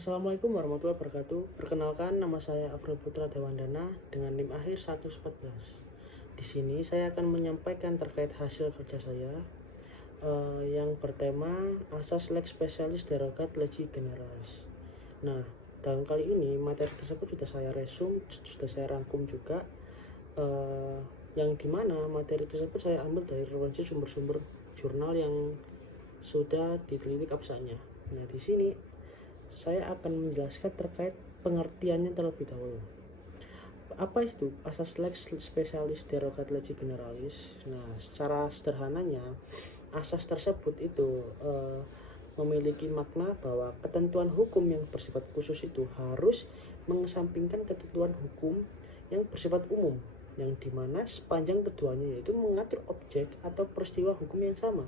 Assalamualaikum warahmatullahi wabarakatuh. Perkenalkan, nama saya April Putra Dewandana dengan NIM akhir 114. Di sini saya akan menyampaikan terkait hasil kerja saya yang bertema Asas Lex Specialis Derogat Legi Generalis. Nah, dalam kali ini materi tersebut sudah saya resum, sudah saya rangkum juga, yang dimana materi tersebut saya ambil dari referensi sumber-sumber jurnal yang sudah diteliti absennya. Nah, di sini saya akan menjelaskan terkait pengertiannya terlebih dahulu. Apa itu asas lex specialis derogat legi generalis? Nah, secara sederhananya asas tersebut itu memiliki makna bahwa ketentuan hukum yang bersifat khusus itu harus mengesampingkan ketentuan hukum yang bersifat umum, yang dimana sepanjang keduanya yaitu mengatur objek atau peristiwa hukum yang sama.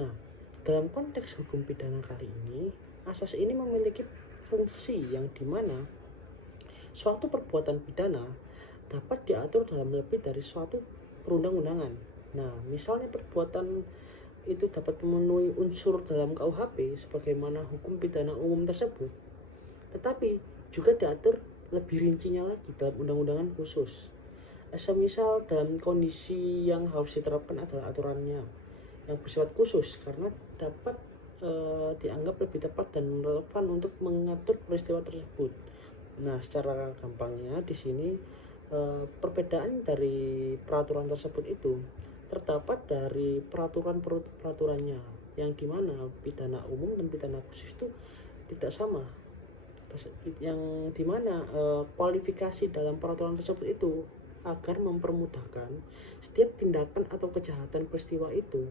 Nah, dalam konteks hukum pidana kali ini, asas ini memiliki fungsi yang dimana suatu perbuatan pidana dapat diatur dalam lebih dari suatu perundang-undangan. Nah, misalnya perbuatan itu dapat memenuhi unsur dalam KUHP sebagaimana hukum pidana umum tersebut, tetapi juga diatur lebih rincinya lagi dalam undang-undangan khusus. Semisal dalam kondisi yang harus diterapkan adalah aturannya yang bersifat khusus karena dapat dianggap lebih tepat dan relevan untuk mengatur peristiwa tersebut. Nah, secara gampangnya di sini perbedaan dari peraturan tersebut itu terdapat dari peraturannya, yang dimana pidana umum dan pidana khusus itu tidak sama, yang dimana kualifikasi dalam peraturan tersebut itu agar mempermudahkan setiap tindakan atau kejahatan peristiwa itu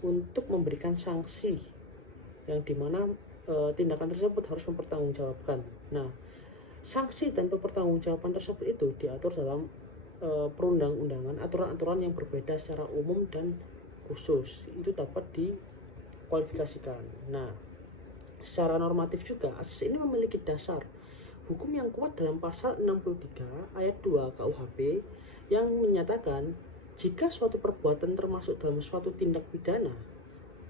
untuk memberikan sanksi yang dimana tindakan tersebut harus mempertanggungjawabkan. Nah, sanksi dan pertanggungjawaban tersebut itu diatur dalam perundang-undangan, aturan-aturan yang berbeda secara umum dan khusus itu dapat dikualifikasikan. Nah, secara normatif juga asas ini memiliki dasar hukum yang kuat dalam pasal 63 ayat 2 KUHP yang menyatakan jika suatu perbuatan termasuk dalam suatu tindak pidana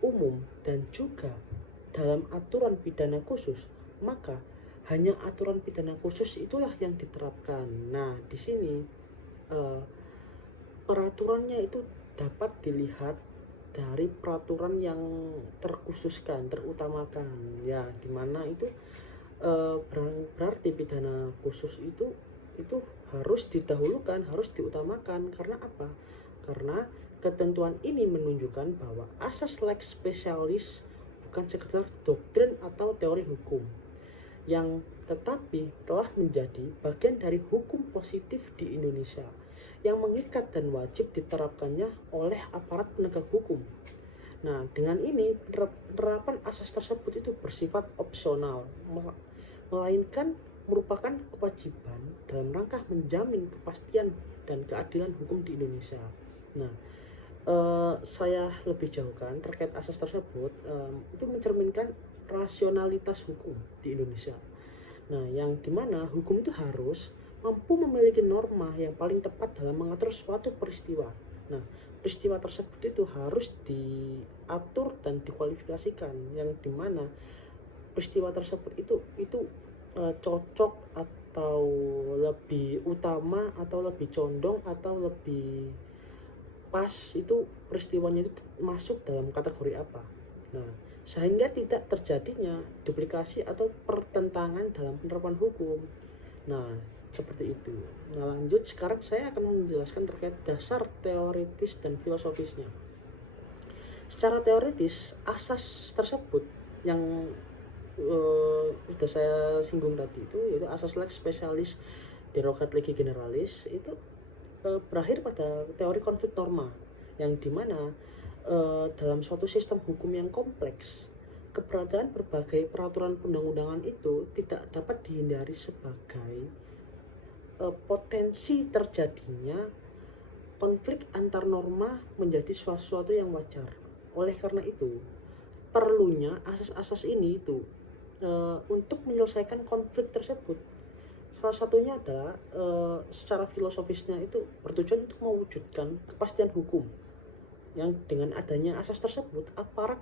umum dan juga dalam aturan pidana khusus, maka hanya aturan pidana khusus itulah yang diterapkan. Nah, di sini peraturannya itu dapat dilihat dari peraturan yang terkhususkan, terutamakan, ya, dimana itu berarti pidana khusus itu harus didahulukan, harus diutamakan. Karena apa? Karena ketentuan ini menunjukkan bahwa asas lex specialis bukan sekedar doktrin atau teori hukum, yang tetapi telah menjadi bagian dari hukum positif di Indonesia yang mengikat dan wajib diterapkannya oleh aparat penegak hukum. Nah, dengan ini penerapan asas tersebut itu bersifat opsional, melainkan merupakan kewajiban dalam rangka menjamin kepastian dan keadilan hukum di Indonesia. Nah, saya lebih jauhkan terkait asas tersebut, itu mencerminkan rasionalitas hukum di Indonesia. Nah, yang dimana hukum itu harus mampu memiliki norma yang paling tepat dalam mengatur suatu peristiwa. Nah, peristiwa tersebut itu harus diatur dan dikualifikasikan, yang dimana peristiwa tersebut itu cocok atau lebih utama atau lebih condong atau lebih pas itu peristiwanya itu masuk dalam kategori apa. Nah, sehingga tidak terjadinya duplikasi atau pertentangan dalam penerapan hukum. Nah, seperti itu. Nah, lanjut sekarang saya akan menjelaskan terkait dasar teoritis dan filosofisnya. Secara teoritis, asas tersebut yang sudah saya singgung tadi itu, yaitu asas lex specialis derogat legi generalis, itu berakhir pada teori konflik norma, yang dimana dalam suatu sistem hukum yang kompleks, keberadaan berbagai peraturan undang-undangan itu tidak dapat dihindari sebagai potensi terjadinya konflik antar norma menjadi sesuatu yang wajar. Oleh karena itu, perlunya asas-asas ini itu untuk menyelesaikan konflik tersebut. Salah satunya adalah secara filosofisnya itu bertujuan untuk mewujudkan kepastian hukum, yang dengan adanya asas tersebut aparat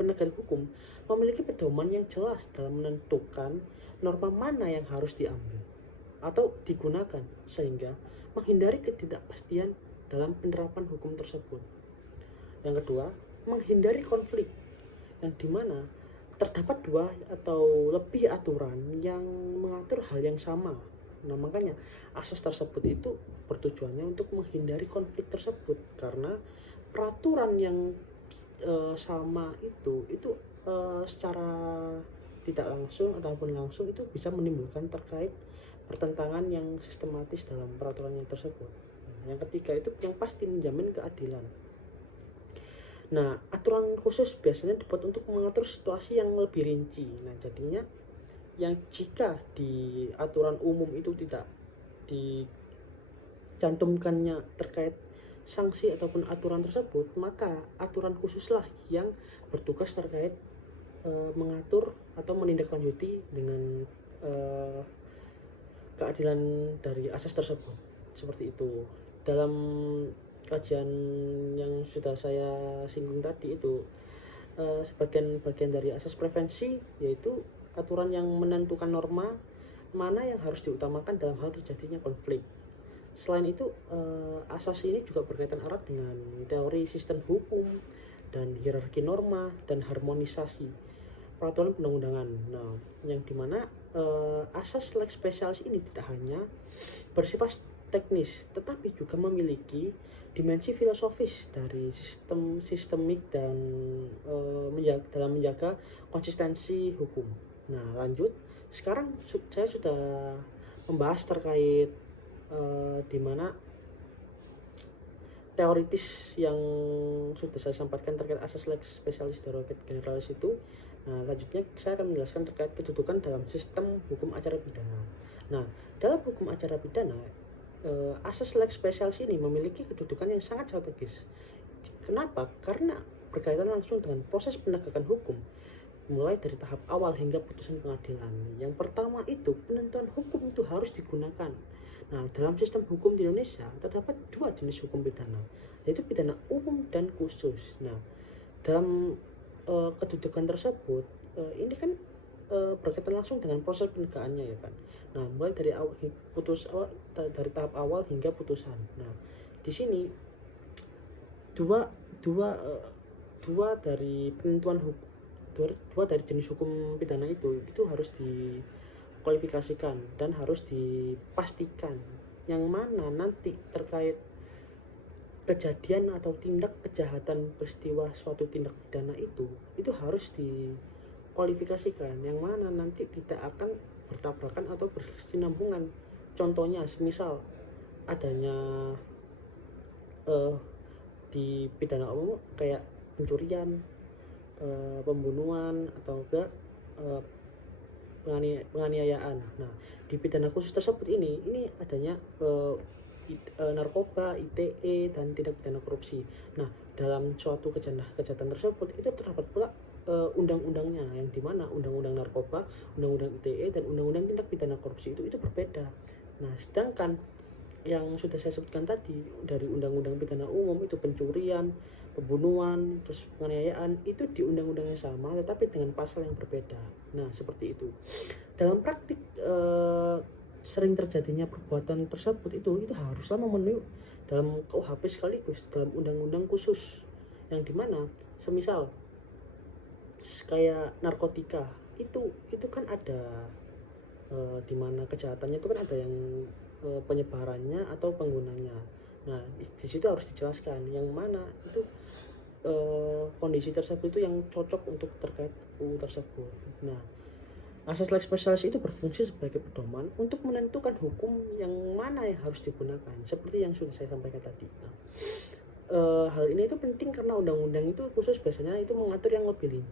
penegak hukum memiliki pedoman yang jelas dalam menentukan norma mana yang harus diambil atau digunakan sehingga menghindari ketidakpastian dalam penerapan hukum tersebut. Yang kedua, menghindari konflik yang dimana terdapat dua atau lebih aturan yang mengatur hal yang sama. Nah, makanya asas tersebut itu bertujuannya untuk menghindari konflik tersebut, karena peraturan yang sama itu secara tidak langsung ataupun langsung itu bisa menimbulkan terkait pertentangan yang sistematis dalam peraturan yang tersebut. Yang ketiga itu yang pasti menjamin keadilan. Nah, aturan khusus biasanya dibuat untuk mengatur situasi yang lebih rinci. Nah, jadinya yang jika di aturan umum itu tidak dicantumkannya terkait sanksi ataupun aturan tersebut, maka aturan khususlah yang bertugas terkait mengatur atau menindaklanjuti dengan keadilan dari asas tersebut. Seperti itu. Dalam kajian yang sudah saya singgung tadi itu, sebagian bagian dari asas prevensi yaitu aturan yang menentukan norma mana yang harus diutamakan dalam hal terjadinya konflik. Selain itu, asas ini juga berkaitan erat dengan teori sistem hukum dan hierarki norma dan harmonisasi peraturan perundang-undangan. Nah, yang dimana asas lex specialis ini tidak hanya bersifat teknis, tetapi juga memiliki dimensi filosofis dari sistemik dan dalam menjaga konsistensi hukum. Nah, lanjut. Sekarang saya sudah membahas terkait di mana teoritis yang sudah saya sampaikan terkait asas lex specialis derogat generalis itu. Nah, lanjutnya saya akan menjelaskan terkait kedudukan dalam sistem hukum acara pidana. Nah, dalam hukum acara pidana, asas lex specialis ini memiliki kedudukan yang sangat strategis. Kenapa? Karena berkaitan langsung dengan proses penegakan hukum, mulai dari tahap awal hingga putusan pengadilan. Yang pertama itu, penentuan hukum itu harus digunakan. Nah, dalam sistem hukum di Indonesia terdapat dua jenis hukum pidana, yaitu pidana umum dan khusus. Nah, dalam kedudukan tersebut, ini kan berkaitan langsung dengan proses penegakannya, ya kan. Nah, mulai dari dari tahap awal hingga putusan. Nah, di sini dua dari penentuan hukum, dua dari jenis hukum pidana itu harus dikualifikasikan dan harus dipastikan yang mana nanti terkait kejadian atau tindak kejahatan peristiwa suatu tindak pidana itu harus dikualifikasikan yang mana nanti tidak akan bertabrakan atau berkesinambungan. Contohnya semisal adanya di pidana umum kayak pencurian, pembunuhan atau enggak penganiayaan. Nah, di pidana khusus tersebut ini adanya narkoba, ITE, dan tindak pidana korupsi. Nah, dalam suatu kejahatan tersebut itu terdapat pula undang-undangnya, yang dimana undang-undang narkoba, undang-undang ITE, dan undang-undang tindak pidana korupsi itu berbeda. Nah, sedangkan yang sudah saya sebutkan tadi dari undang-undang pidana umum itu pencurian, pembunuhan, terus penganiayaan itu di undang-undang yang sama tetapi dengan pasal yang berbeda. Nah, seperti itu. Dalam praktik sering terjadinya perbuatan tersebut itu haruslah memenuhi dalam KUHP sekaligus dalam undang-undang khusus, yang dimana semisal kayak narkotika itu kan ada dimana kejahatannya itu kan ada yang penyebarannya atau penggunanya. Nah, di situ harus dijelaskan yang mana itu kondisi tersebut itu yang cocok untuk terkait UU tersebut. Nah, asas lex specialis itu berfungsi sebagai pedoman untuk menentukan hukum yang mana yang harus digunakan, seperti yang sudah saya sampaikan tadi. Nah, hal ini itu penting karena undang-undang itu khusus biasanya itu mengatur yang lebih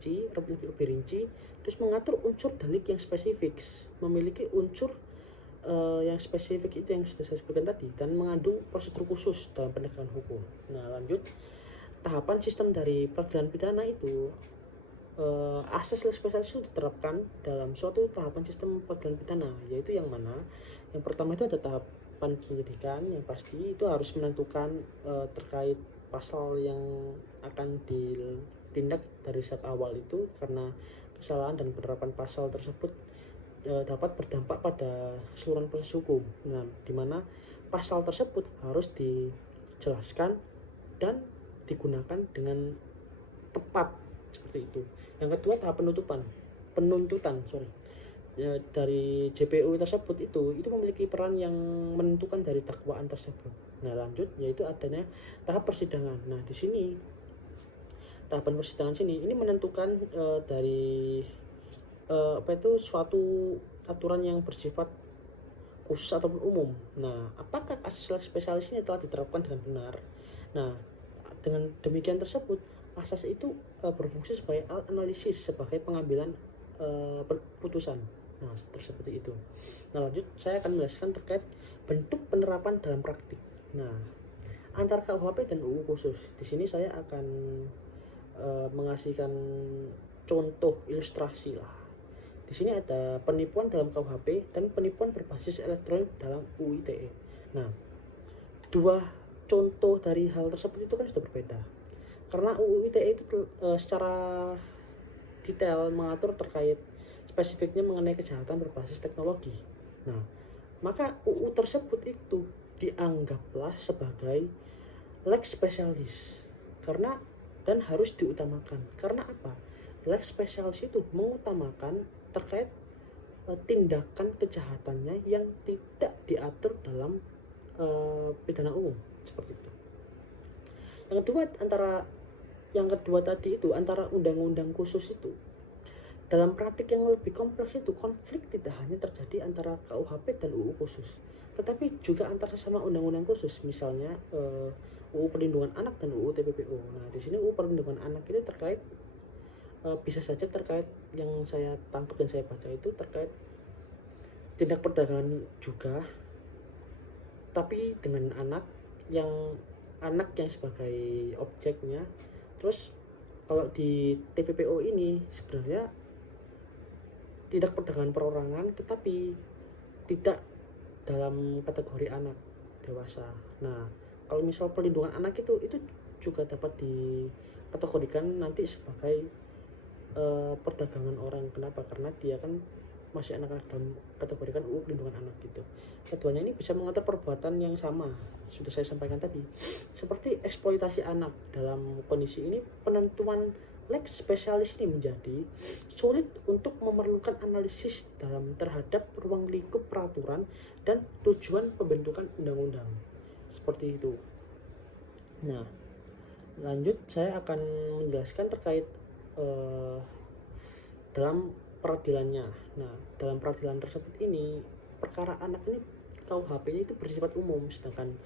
rinci, terus mengatur unsur delik yang spesifik, memiliki unsur yang spesifik itu yang sudah saya sebutkan tadi, dan mengandung prosedur khusus dalam penegakan hukum. Nah, lanjut, tahapan sistem dari peradilan pidana itu asas lex specialis itu diterapkan dalam suatu tahapan sistem peradilan pidana, yaitu yang mana yang pertama itu ada tahapan penyidikan, yang pasti itu harus menentukan terkait pasal yang akan tindak dari sejak awal itu, karena kesalahan dan penerapan pasal tersebut dapat berdampak pada keseluruhan proses hukum. Nah, di mana pasal tersebut harus dijelaskan dan digunakan dengan tepat seperti itu. Yang kedua, tahap penuntutan dari JPU tersebut itu memiliki peran yang menentukan dari dakwaan tersebut. Nah, lanjut yaitu adanya tahap persidangan. Nah, di sini tahapan persidangan ini menentukan dari suatu aturan yang bersifat khusus ataupun umum. Nah, apakah asas spesialis ini telah diterapkan dengan benar? Nah, dengan demikian tersebut, asas itu berfungsi sebagai alat analisis sebagai pengambilan putusan. Nah, seperti itu. Nah, lanjut saya akan menjelaskan terkait bentuk penerapan dalam praktik. Nah, antara KUHP dan UU khusus. Di sini saya akan mengasihkan contoh ilustrasi lah. Di sini ada penipuan dalam KUHP dan penipuan berbasis elektronik dalam UU ITE. Nah, dua contoh dari hal tersebut itu kan sudah berbeda. Karena UU ITE itu secara detail mengatur terkait spesifiknya mengenai kejahatan berbasis teknologi. Nah, maka UU tersebut itu dianggaplah sebagai lex specialis dan harus diutamakan. Karena apa? Lex specialis itu mengutamakan terkait tindakan kejahatannya yang tidak diatur dalam pidana umum seperti itu. Yang kedua tadi itu antara undang-undang khusus itu, dalam praktik yang lebih kompleks itu konflik tidak hanya terjadi antara KUHP dan UU khusus, tetapi juga antara sama undang-undang khusus, misalnya UU Perlindungan Anak dan UU TPPO. Nah, di sini UU Perlindungan Anak itu terkait bisa saja terkait yang saya tangkap dan saya baca itu terkait tindak perdagangan juga, tapi dengan anak yang sebagai objeknya. Terus kalau di TPPO ini sebenarnya tidak perdagangan perorangan, tetapi tidak dalam kategori anak dewasa. Nah, kalau misal perlindungan anak itu juga dapat dikategorikan nanti sebagai perdagangan orang. Kenapa? Karena dia kan masih anak-anak dalam kategorikan UU Perlindungan Anak gitu. Keduanya ini bisa mengatur perbuatan yang sama, sudah saya sampaikan tadi, seperti eksploitasi anak. Dalam kondisi ini penentuan lex spesialis ini menjadi sulit untuk memerlukan analisis terhadap ruang lingkup peraturan dan tujuan pembentukan undang-undang seperti itu. Nah, lanjut saya akan menjelaskan terkait dalam peradilannya. Nah, dalam peradilan tersebut ini perkara anak ini KUHP-nya itu bersifat umum, sedangkan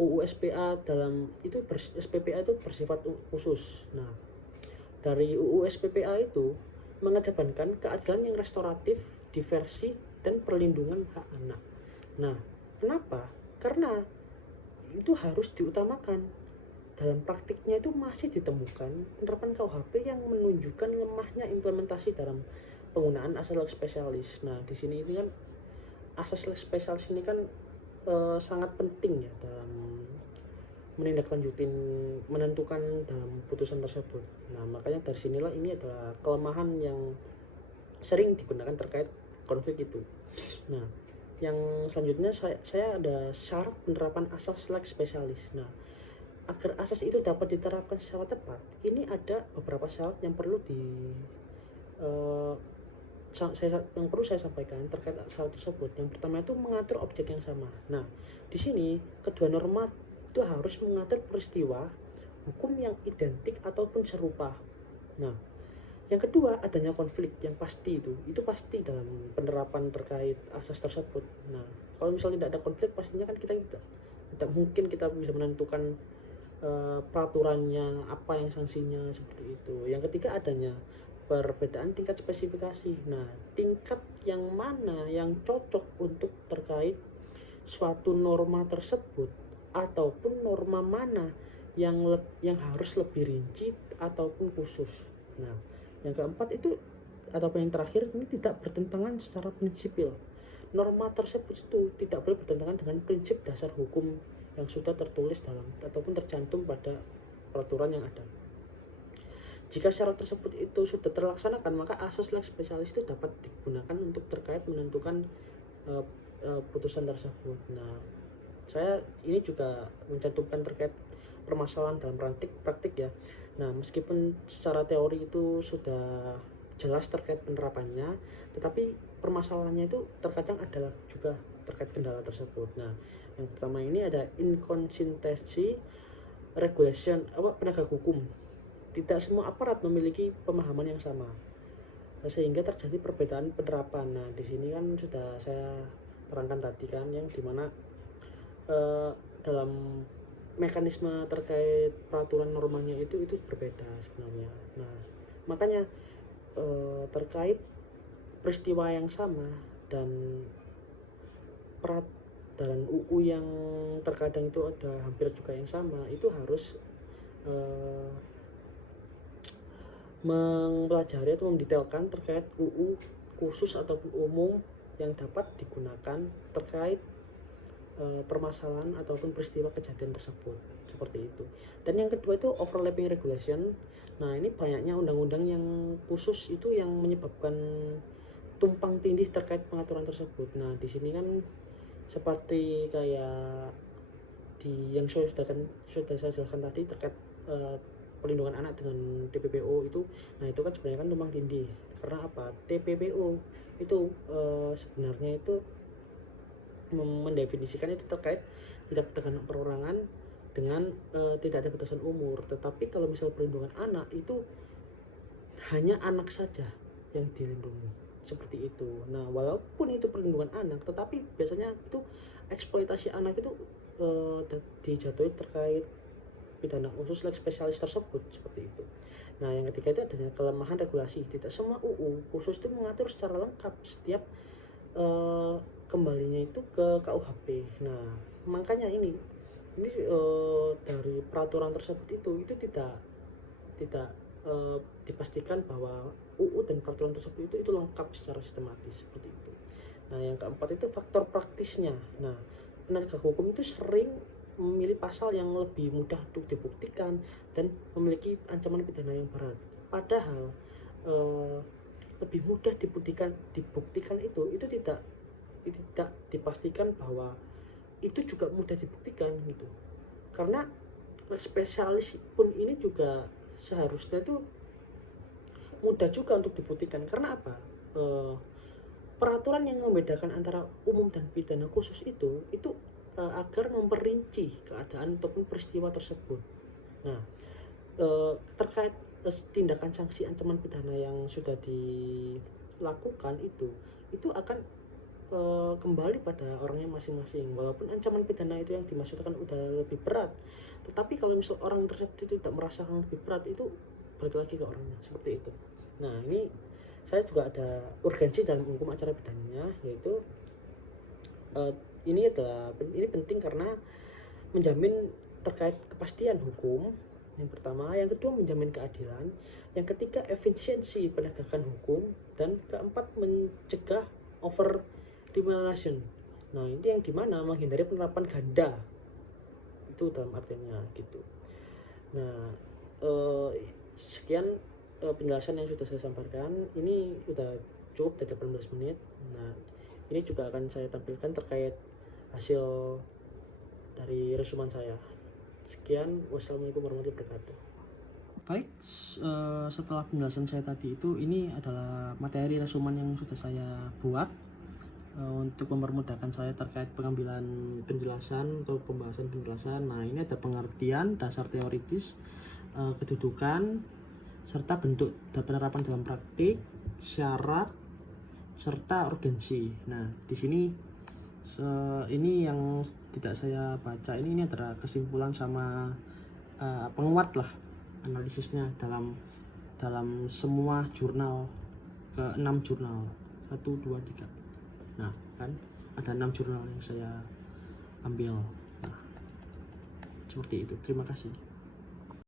UU SPA SPPA itu bersifat khusus. Nah, dari UU SPPA itu mengedepankan keadilan yang restoratif, diversi, dan perlindungan hak anak. Nah, kenapa? Karena itu harus diutamakan. Dalam praktiknya itu masih ditemukan penerapan KUHP yang menunjukkan lemahnya implementasi dalam penggunaan asas lex spesialis. Nah, di sini ini kan asas lex spesialis ini kan sangat penting ya dalam menentukan dalam putusan tersebut. Nah, makanya dari sinilah ini adalah kelemahan yang sering digunakan terkait konflik itu. Nah, yang selanjutnya saya ada syarat penerapan asas lex spesialis. Nah, agar asas itu dapat diterapkan secara tepat, ini ada beberapa syarat yang perlu saya sampaikan terkait syarat tersebut. Yang pertama itu mengatur objek yang sama. Nah, di sini kedua norma itu harus mengatur peristiwa hukum yang identik ataupun serupa. Nah, yang kedua adanya konflik yang pasti itu pasti dalam penerapan terkait asas tersebut. Nah, kalau misalnya tidak ada konflik, pastinya kan kita tidak mungkin kita bisa menentukan peraturannya apa yang sanksinya seperti itu. Yang ketiga adanya perbedaan tingkat spesifikasi. Nah, tingkat yang mana yang cocok untuk terkait suatu norma tersebut, ataupun norma mana yang harus lebih rinci ataupun khusus. Nah, yang keempat itu ataupun yang terakhir ini tidak bertentangan secara prinsipil. Norma tersebut itu tidak boleh bertentangan dengan prinsip dasar hukum yang sudah tertulis dalam ataupun tercantum pada peraturan yang ada. Jika syarat tersebut itu sudah terlaksanakan, maka asas leg spesialis itu dapat digunakan untuk terkait menentukan putusan tersebut. Nah, saya ini juga mencantumkan terkait permasalahan dalam praktik ya. Nah, meskipun secara teori itu sudah jelas terkait penerapannya, tetapi permasalahannya itu terkadang adalah juga terkait kendala tersebut. Nah, yang pertama ini ada inkonsistensi regulation penegak hukum. Tidak semua aparat memiliki pemahaman yang sama, sehingga terjadi perbedaan penerapan. Nah, di sini kan sudah saya terangkan tadi kan, yang dimana dalam mekanisme terkait peraturan normanya itu berbeda sebenarnya. Nah, makanya terkait peristiwa yang sama dan dan UU yang terkadang itu ada hampir juga yang sama, itu harus mempelajari atau mendetailkan terkait UU khusus ataupun umum yang dapat digunakan terkait permasalahan ataupun peristiwa kejadian tersebut, seperti itu. Dan yang kedua itu overlapping regulation. Nah, ini banyaknya undang-undang yang khusus itu yang menyebabkan tumpang tindih terkait pengaturan tersebut. Nah, di sini kan seperti kayak di yang sudah saya jelaskan tadi terkait perlindungan anak dengan TPPO itu. Nah, itu kan sebenarnya kan tumpang tindih. Karena apa? TPPO itu sebenarnya itu mendefinisikan itu terkait tidak pidana perorangan dengan tidak ada batasan umur. Tetapi kalau misal perlindungan anak itu hanya anak saja yang dilindungi, seperti itu. Nah, walaupun itu perlindungan anak, tetapi biasanya itu eksploitasi anak itu dijatuhi terkait pidana khusus leg spesialis tersebut, seperti itu. Nah, yang ketiga itu adanya kelemahan regulasi. Tidak semua UU khusus itu mengatur secara lengkap setiap kembalinya itu ke KUHP. Nah, makanya ini dari peraturan tersebut itu tidak dipastikan bahwa UU dan peraturan tersebut itu lengkap secara sistematis, seperti itu. Nah, yang keempat itu faktor praktisnya. Nah, penegak hukum itu sering memilih pasal yang lebih mudah untuk dibuktikan dan memiliki ancaman pidana yang berat. Padahal lebih mudah dibuktikan itu tidak dipastikan bahwa itu juga mudah dibuktikan gitu. Karena spesialis pun ini juga seharusnya itu mudah juga untuk dibuktikan. Karena apa? Peraturan yang membedakan antara umum dan pidana khusus itu agar memperinci keadaan ataupun peristiwa tersebut. Nah, terkait tindakan sanksi ancaman pidana yang sudah dilakukan itu akan kembali pada orangnya masing-masing. Walaupun ancaman pidana itu yang dimaksudkan udah lebih berat, tetapi kalau misal orang tersebut itu tidak merasakan lebih berat, itu balik lagi ke orangnya, seperti itu. Nah, ini saya juga ada urgensi dalam hukum acara pidananya, yaitu ini penting karena menjamin terkait kepastian hukum, yang pertama. Yang kedua, menjamin keadilan. Yang ketiga, efisiensi penegakan hukum. Dan keempat, mencegah over criminalization. Nah, ini yang dimana menghindari penerapan ganda itu dalam artinya gitu. Nah, sekian penjelasan yang sudah saya sampaikan. Ini sudah cukup 18 menit. Nah, ini juga akan saya tampilkan terkait hasil dari resuman saya. Sekian, wassalamualaikum warahmatullahi wabarakatuh. Baik, setelah penjelasan saya tadi itu, ini adalah materi resuman yang sudah saya buat untuk mempermudahkan saya terkait pengambilan penjelasan atau pembahasan penjelasan. Nah, ini ada pengertian, dasar teoritis, kedudukan, serta bentuk dan penerapan dalam praktik, syarat, serta urgensi. Nah, di sini ini yang tidak saya baca, ini adalah kesimpulan sama penguat lah analisisnya dalam semua jurnal, ke 6 jurnal, 1, 2, 3. Nah, kan ada 6 jurnal yang saya ambil. Nah, seperti itu. Terima kasih.